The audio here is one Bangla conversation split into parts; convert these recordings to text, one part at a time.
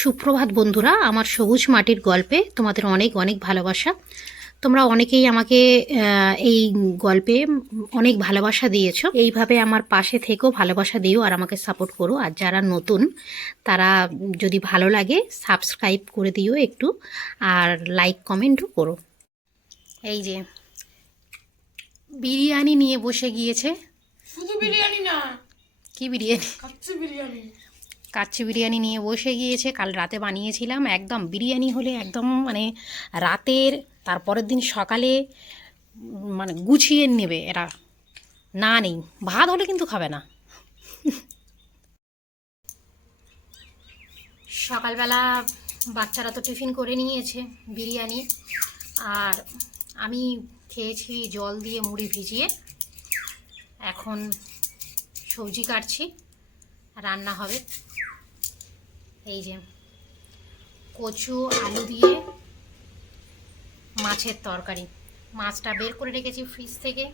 সুপ্রভাত বন্ধুরা, আমার সবুজ মাটির গল্পে তোমাদের অনেক অনেক ভালোবাসা। তোমরা অনেকেই আমাকে এই গল্পে অনেক ভালোবাসা দিয়েছো। এইভাবে আমার পাশে থেকেও ভালোবাসা দিও আর আমাকে সাপোর্ট করো। আর যারা নতুন তারা যদি ভালো লাগে সাবস্ক্রাইব করে দিও একটু, আর লাইক কমেন্টও করো। এই যে বিরিয়ানি নিয়ে বসে গিয়েছে। শুধু বিরিয়ানি না, কি বিরিয়ানি? কাচ্চি বিরিয়ানি। কাচ্চি বিরিয়ানি নিয়ে বসে গিয়েছে। কাল রাতে বানিয়েছিলাম। একদম বিরিয়ানি হলে একদম মানে রাতের তারপরের দিন সকালে মানে গুছিয়ে নেবে এরা। না নেই ভাত হলে কিন্তু খাবে না। সকালবেলা বাচ্চারা তো টিফিন করে নিয়েছে বিরিয়ানি, আর আমি খেয়েছি জল দিয়ে মুড়ি ভিজিয়ে। এখন সবজি কাটছি, রান্না হবে। এই যে কচু আলু দিয়ে মাছের তরকারি। মাছটা বের করে রেখেছি ফ্রিজ থেকে,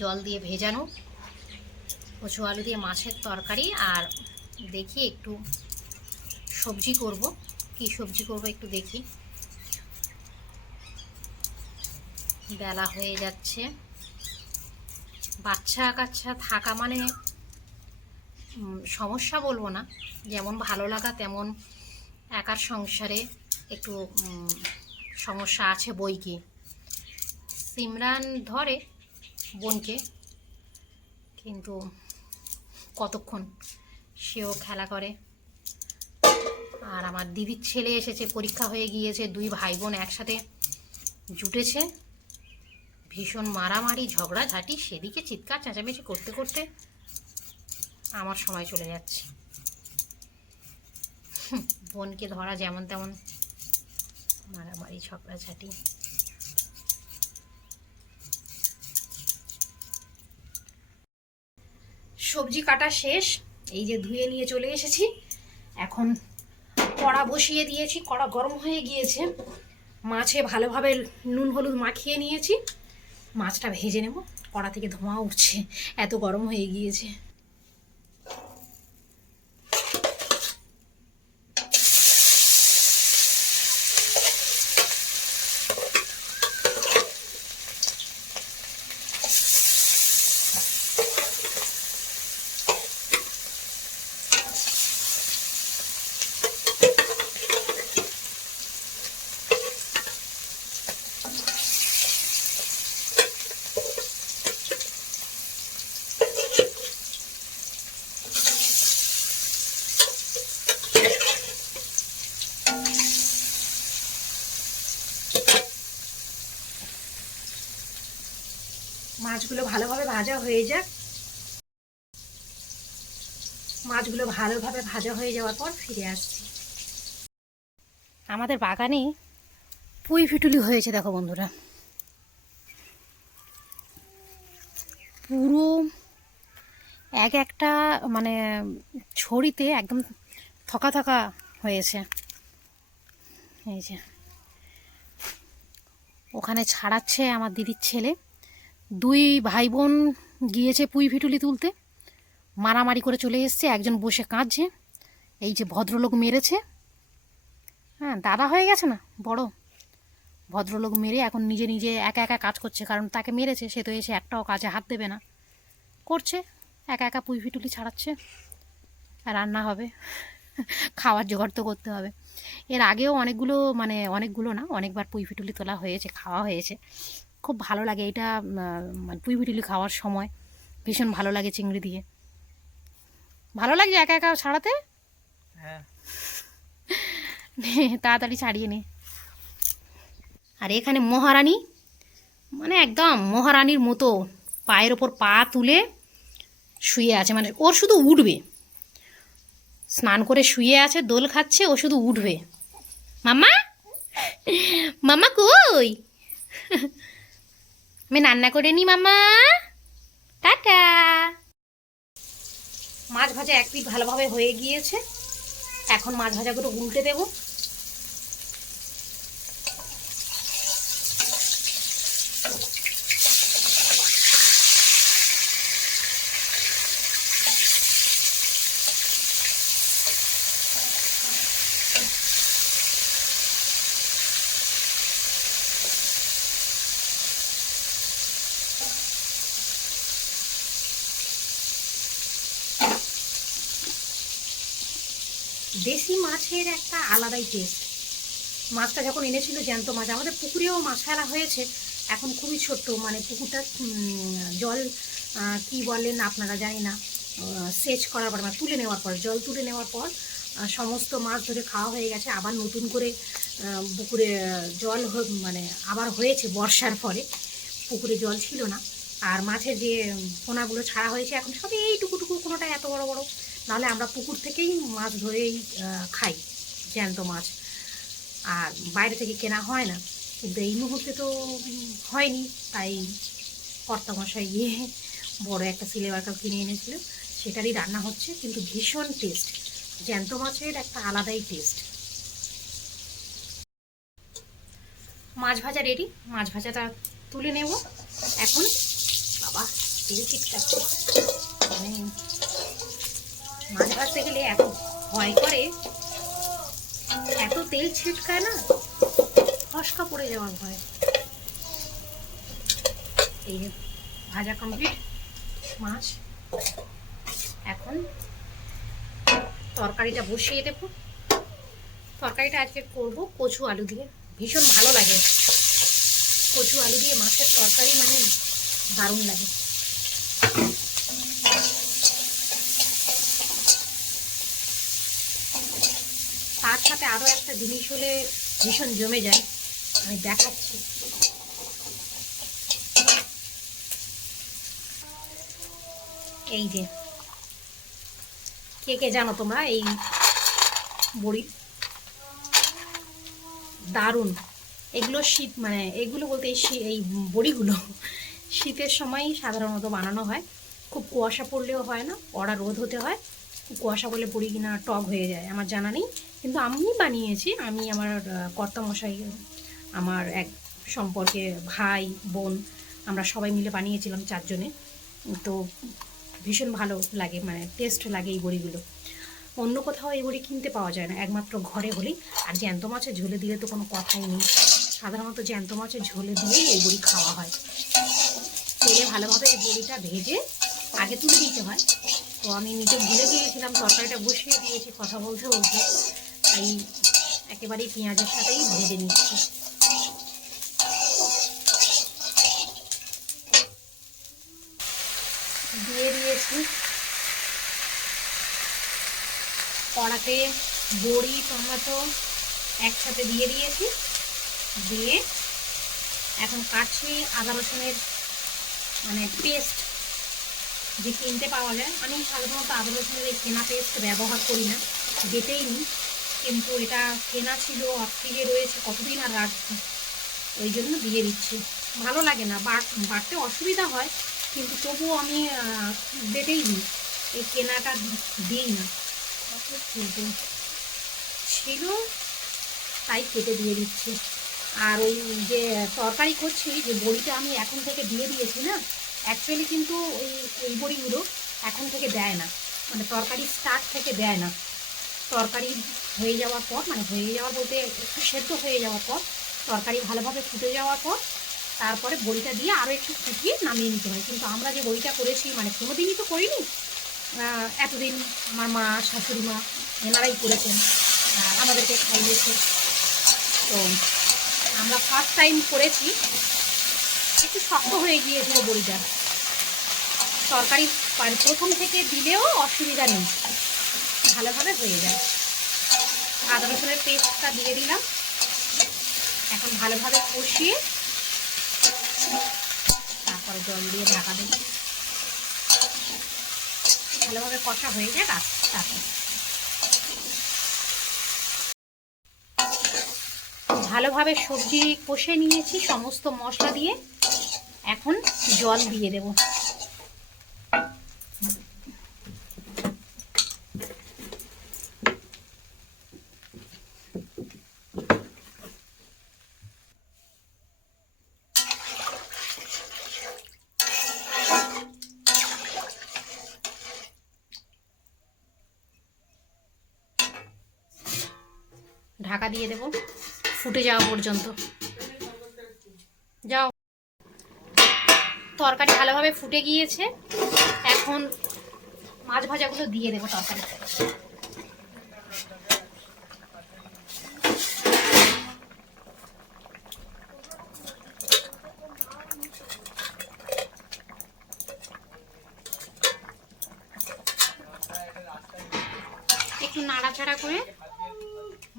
জল দিয়ে ভেজানো। কচু আলু দিয়ে মাছের তরকারি, আর দেখি একটু সবজি করব। কি সবজি করব একটু দেখি। বেলা হয়ে যাচ্ছে। বাচ্চা কাচ্চা থাকা মানে সমস্যা বলবো না, যেমন ভালো লাগা তেমন একার সংসারে একটু সমস্যা আছে বই কি। সিমরান ধরে বোনকে, কিন্তু কতক্ষণ সেও খেলা করে। আর আমার দিদির ছেলে এসেছে, পরীক্ষা হয়ে গিয়েছে। দুই ভাই বোন একসাথে জুটেছে। ভীষণ মারামারি ঝগড়াঝাটি, সেদিকে চিৎকার চেঁচামেচি করতে করতে আমার সময় চলে যাচ্ছে। বোনকে ধরা যেমন তেমন মারামারি ঝগড়াঝাটি। সবজি কাটা শেষ। এই যে ধুয়ে নিয়ে চলে এসেছি। এখন কড়া বসিয়ে দিয়েছি, কড়া গরম হয়ে গিয়েছে। মাছে ভালোভাবে নুন হলুদ মাখিয়ে নিয়েছি। মাছটা ভেজে নেব। কড়া থেকে ধোঁয়া উঠছে, এত গরম হয়ে গিয়েছে। মাছগুলো ভালোভাবে ভাজা হয়ে যাক। মাছগুলো ভালোভাবে ভাজা হয়ে যাওয়ার পর ফিরে আসছি। আমাদের বাগানে পুঁই ফিটুলি হয়েছে, দেখো বন্ধুরা। পুরো এক একটা মানে ছড়িতে একদম থকা থকা হয়েছে। এই যে ওখানে ছাড়াচ্ছে আমার দিদির ছেলে। দুই ভাই বোন গিয়েছে পুঁই ফিটুলি তুলতে, মারামারি করে চলে এসছে। একজন বসে কাঁদছে। এই যে ভদ্রলোক মেরেছে, হ্যাঁ দাদা হয়ে গেছে না বড়, ভদ্রলোক মেরে এখন নিজে নিজে একা একা কাজ করছে। কারণ তাকে মেরেছে, সে তো এসে একটাও কাজে হাত দেবে না, করছে একা একা পুঁই ফিটুলি ছাড়াচ্ছে। রান্না হবে, খাওয়ার জোগাড় তো করতে হবে। এর আগেও অনেকগুলো না, অনেকবার পুঁই ফিটুলি তোলা হয়েছে, খাওয়া হয়েছে। খুব ভালো লাগে এটা, মানে পুঁই ফিটুলি খাওয়ার সময় ভীষণ ভালো লাগে। চিংড়ি দিয়ে ভালো লাগে একা একা ছাড়াতে। হ্যাঁ, তাড়াতাড়ি ছাড়িয়ে নে। আর এখানে মহারানী, মানে একদম মহারানীর মতো পায়ের ওপর পা তুলে শুয়ে আছে। মানে ওর শুধু উঠবে, স্নান করে শুয়ে আছে, দোল খাচ্ছে, ও শুধু উঠবে। মাম্মা, মাম্মা কই? আমি রান্না করে নি মাম্মা, টাটা। মাছ ভাজা এক পিঠ ভালোভাবে হয়ে গিয়েছে। এখন মাছ ভাজাগুলো উল্টে দেবো। দেশি মাছের একটা আলাদাই টেস্ট। মাছটা যখন এনেছিল জ্যান্ত মাছ, আমাদের পুকুরেও মাছ ফেলা হয়েছে, এখন খুবই ছোট্ট, মানে পুকুরটা জল কি বলেন আপনারা জানি না, সেচ করার পর মানে তুলে নেওয়ার পর, জল তুলে নেওয়ার পর সমস্ত মাছ ধরে খাওয়া হয়ে গেছে। আবার নতুন করে পুকুরে জল মানে আবার হয়েছে বর্ষার ফলে, পুকুরে জল ছিল না। আর মাছের যে পোনাগুলো ছাড়া হয়েছে এখন সব এইটুকুটুকু, কোনোটা এত বড় বড়। নাহলে আমরা পুকুর থেকেই মাছ ধরেই খাই জ্যান্ত মাছ, আর বাইরে থেকে কেনা হয় না। কিন্তু এই মুহূর্তে তো হয়নি, তাই কর্তামশাই গিয়ে বড় একটা সিলভার কাপ কিনে এনেছিল, সেটারই রান্না হচ্ছে। কিন্তু ভীষণ টেস্ট, জ্যান্ত মাছের একটা আলাদাই টেস্ট। মাছ ভাজা রেডি, মাছ ভাজাটা তুলে নেব এখন। বাবা তেল ছিটকাচ্ছে, মানে মাছ ভাজতে গেলে এত ভয় করে, এত তেল ছিটকায় না, ফসকা পড়ে যাওয়ার ভয়। এই যে ভাজা কমপ্লিট মাছ, এখন তরকারিটা বসিয়ে দেব। তরকারিটা আজকে করব কচু আলু দিয়ে, ভীষণ ভালো লাগে কচু আলু দিয়ে মাছের তরকারি, মানে দারুণ লাগে। তার সাথে আরও একটা জিনিস হলে ভীষণ জমে যায়, আমি দেখাচ্ছি। এই যে কে কে জানো তোমরা এই বড়ি, দারুণ এগুলো। শীত মানে এগুলো বলতে এই বড়িগুলো শীতের সময়ই সাধারণত বানানো হয়, খুব কুয়াশা পড়লেও হয় না, কড়া রোদ হতে হয়। কুয়াশা বলে বড়ি কিনা টক হয়ে যায় আমার জানা নেই, কিন্তু আমি বানিয়েছি। আমি আমার কর্তামশাই, আমার এক সম্পর্কে ভাই বোন, আমরা সবাই মিলে বানিয়েছিলাম 4 জনে। তো ভীষণ ভালো লাগে, মানে টেস্ট লাগে এই বড়িগুলো। অন্য কোথাও এই বড়ি কিনতে পাওয়া যায় না, একমাত্র ঘরে হলেই। আর জ্যান্ত মাছের ঝোলে দিলে তো কোনো কথাই নেই, সাধারণত জ্যান্ত মাছের ঝোলে দিয়েই এই বড়ি খাওয়া হয়। তেলে ভালোভাবে এই বড়িটা ভেজে আগে তুলে দিতে হয়। তো আমি নিজে ভুলে গিয়েছিলাম, তরকারিটা বসিয়ে দিয়েছি কথা বলতে বলতে, তাই একেবারেই পেঁয়াজের সাথেই ভেজে নিচ্ছি। দিয়ে দিয়েছি কড়াতে বড়ি টমেটো একসাথে দিয়ে দিয়েছি, দিয়ে এখন কাটছি আদা রসুনের মানে পেস্ট, যে কিনতে পাওয়া যায়। আমি সাধারণত আদা রসুনের এই কেনা পেস্ট ব্যবহার করি না, বেটেই নিই, কিন্তু এটা কেনা ছিল, ফ্রিজে রয়েছে, কতদিন আর রাখবো, ওই জন্য দিয়ে দিচ্ছি। ভালো লাগে না, বাটতে অসুবিধা হয়, কিন্তু তবুও আমি বেটেই দিই, এই কেনাটা দিই না। কিন্তু ছিল তাই কেটে দিয়ে দিচ্ছি। আর ওই যে তরকারি করছি, যে বড়িটা আমি এখন থেকে দিয়ে দিয়েছি না, অ্যাকচুয়ালি কিন্তু এই বড়িগুলো এখন থেকে দেয় না, মানে তরকারি স্টার্ট থেকে দেয় না। তরকারি হয়ে যাওয়ার পর, মানে হয়ে যাওয়ার বলতে একটু সেদ্ধ হয়ে যাওয়ার পর, তরকারি ভালোভাবে ফুটে যাওয়ার পর তারপরে বড়িটা দিয়ে আরও একটু ফুটিয়ে নামিয়ে নিতে হয়। কিন্তু আমরা যে বড়িটা করেছি, মানে কোনোদিনই তো করিনি, এতদিন আমার মা শাশুড়ি মা এনারাই করেছেন, আমাদেরকে খাইয়েছে। তো আমরা ফার্স্ট টাইম করেছি, একটু শক্ত হয়ে গিয়েছিল বড়িটা। তরকারি প্রথম থেকে দিলেও অসুবিধা নেই, ভালোভাবে হয়ে যায়। আদা রসুনের পেস্টটা দিয়ে দিলাম, এখন ভালোভাবে কষিয়ে তারপরে জল দিয়ে ঢাকা দেব। ভালোভাবে কষা হয়ে যায়, তারপর ভালোভাবে সবজি কষে নিয়েছি সমস্ত মশলা দিয়ে, এখন জল দিয়ে দেব। ঢাকা দিয়ে দেব ফুটে যাওয়া পর্যন্ত। যাও, তরকারি ভালোভাবে ফুটে গিয়েছে, এখন মাছ ভাজাগুলো দিয়ে দেবো তরকারি। নাড়াচাড়া করে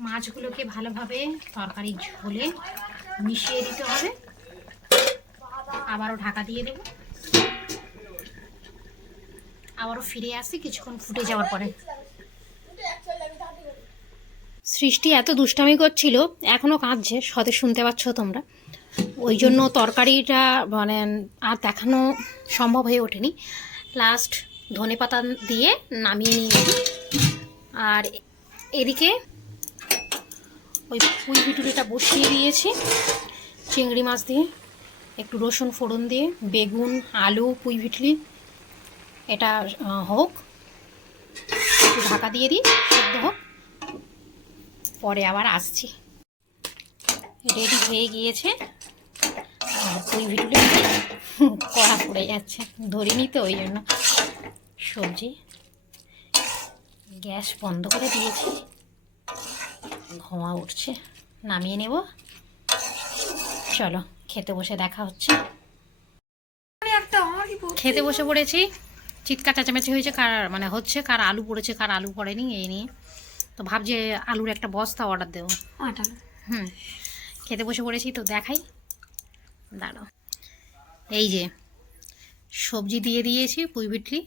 মাছগুলোকে ভালোভাবে তরকারির ঝোলে মিশিয়ে দিতে হবে। আবারও ঢাকা দিয়ে দেব, আবারও ফিরে আসি কিছুক্ষণ ফুটে যাওয়ার পরে। সৃষ্টি এত দুষ্টামি করছিল, এখনো কাঁদছে, সতে শুনতে পাচ্ছ তোমরা। ওই জন্য তরকারিটা মানে আর দেখানো সম্ভব হয়ে ওঠেনি। লাস্ট ধনেপাতা দিয়ে নামিয়ে নিয়ে এলি। আর এদিকে ওই পুঁই পিটুলিটা বসিয়ে দিয়েছি চিংড়ি মাছ দিয়ে, একটু রসুন ফোড়ন দিয়ে, বেগুন, আলু, পুঁই পিটুলি এটা হোক, একটু ঢাকা দিয়ে দিই, সেদ্ধ হোক, পরে আবার আসছি। রেডি হয়ে গিয়েছে। আর পুঁই পিটুলি কড়া পড়ে যাচ্ছে, ধরিনি তো ওই জন্য। সবজি গ্যাস বন্ধ করে দিয়েছি, ধোঁয়া উঠছে, নামিয়ে নেব। চলো খেতে বসে দেখা হচ্ছে। খেতে বসে পড়েছি। চিৎকার চেঁচামেচি হয়েছে, কার মানে হচ্ছে কার আলু পড়েছে কার আলু পড়েনি এই নিয়ে। তো ভাবছি আলুর একটা বস্তা অর্ডার দেবো। খেতে বসে পড়েছি, তো দেখাই, দাঁড়াও। এই যে সবজি দিয়ে দিয়েছি, পুঁই পিটলি।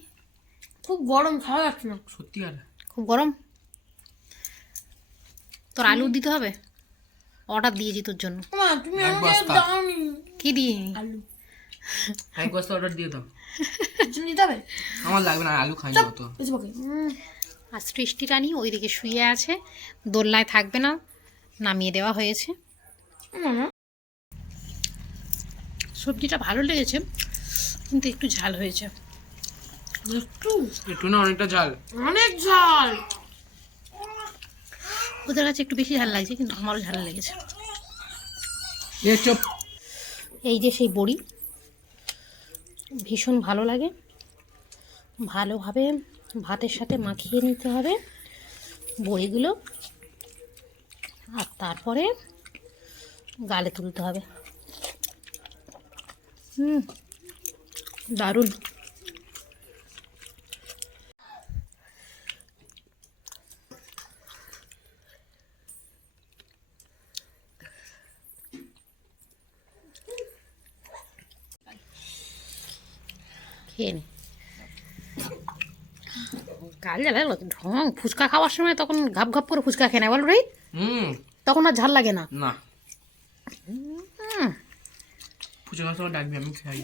খুব গরম, খাওয়া যাচ্ছে না সত্যি। আর খুব গরম, তোর আলু দিতে হবে, অর্ডার দিয়েছি তোর জন্য। মা তুমি এক আমাকে বস্তা। দাওনি কি দিয়ে? আলু। এক বস্তা অর্ডার দিয়ে দাও। কিছু নিতে হবে? আমার লাগবে না, আলু খাই না তো। বুঝবো কি? আর সৃষ্টি রানী ওইদিকে শুয়ে আছে, দোলনায় থাকবে না, নামিয়ে দেওয়া হয়েছে। সবজিটা ভালো লেগেছে, কিন্তু একটু ঝাল হয়েছে। একটু একটু না, অনেকটা ঝাল। অনেক ঝাল। ওদের কাছে একটু বেশি ঝাল লাগছে, কিন্তু আমারও ঝাল লেগেছে। চুপ। এই যে সেই বড়ি, ভীষণ ভালো লাগে। ভালোভাবে ভাতের সাথে মাখিয়ে নিতে হবে বড়িগুলো, আর তারপরে গালে তুলতে হবে। দারুণ। খেয়ে নে। গাল জ্বালা ঢং। ফুচকা খাওয়ার সময় তখন ঘাপ ঘাপ করে ফুচকা খেয়ে নেয়, বল রে, তখন আর ঝাল লাগে না। না, ফুচকা সময় ডাকবি, আমি খাই।